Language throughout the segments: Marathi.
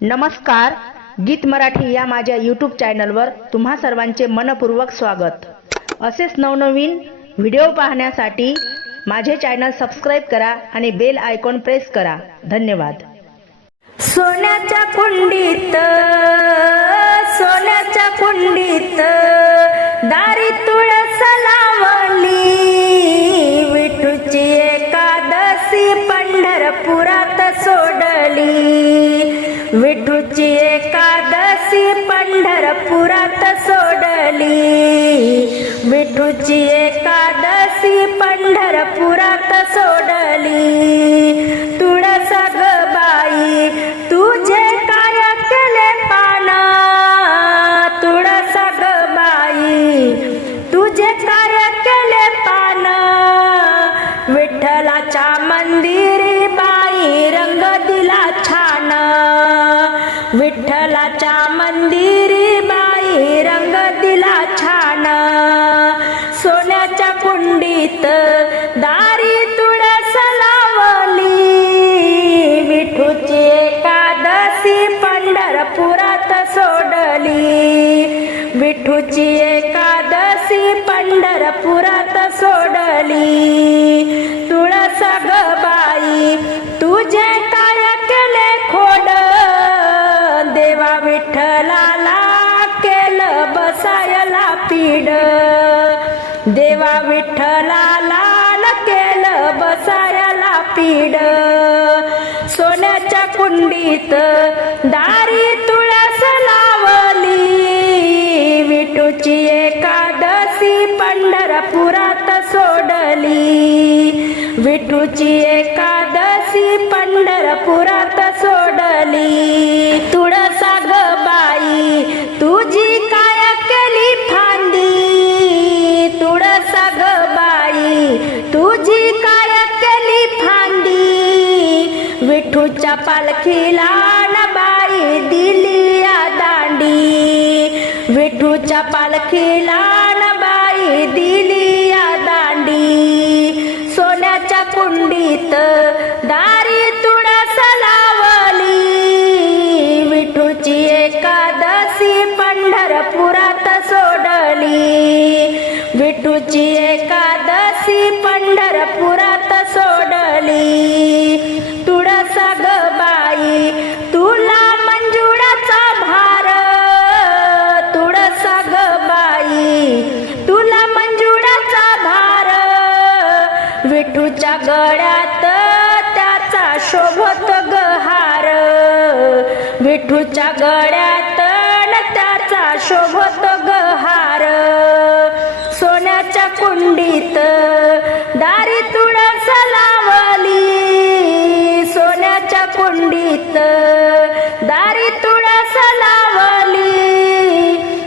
नमस्कार गीत मराठी या माझ्या यूट्यूब चॅनलवर तुम्हा सर्वांचे मनपूर्वक स्वागत. असेच नवनवीन व्हिडिओ पाहण्यासाठी माझे चॅनल सबस्क्राईब करा आणि बेल आयकॉन प्रेस करा. धन्यवाद. सोन्याच्या कुंडीत सोन्याच्या कुंडीत दारी तुळस लावली. विठूची एकादशी पंढरपुरात सोडली. विठूची एकादशी पंढरपुरात सोडली. विठूची एकादशी पंढरपुरात विठ्ठलाच्या मंदिरी बाई रंग दिला छान. सोन्याच्या कुंडीत दारी तुळस लावली. विठूची एकादशी पंढरपुरात सोडली. विठूची एकादशी पंढरपुरात सोडली. तुळस ग विठ्ठलाला केलं बसायला पीड. देवा विठ्ठलाला केलं बसायला पीड. सोन्याच्या कुंडीत दारी तुळस लावली. विठूची एकादशी पंढरपुरात सोडली. विठूची एकादशी पंढरपुरात सोडली. विठूच्या पालखीला न बाई दिली दांडी. विठूच्या पालखीला न बाई दिली दांडी. सोन्याच्या कुंडीत दारी तुडा लावली. विठूची एकादशी पंढरपुरात सोडली. विठूची एकादशी विठूच्या गळ्यात त्याचा शोभत गहार. विठूच्या गळ्यात न त्याचा शोभत गहार. सोन्याच्या कुंडीत दारी तुळस लावली. सोन्याच्या कुंडीत दारी तुळस लावली.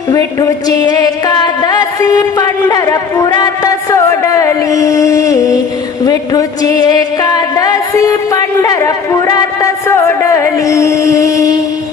विठूची एकादशी पंढरपुरात सोडली. विठूची एकादशी पंढरपुरात सोडली.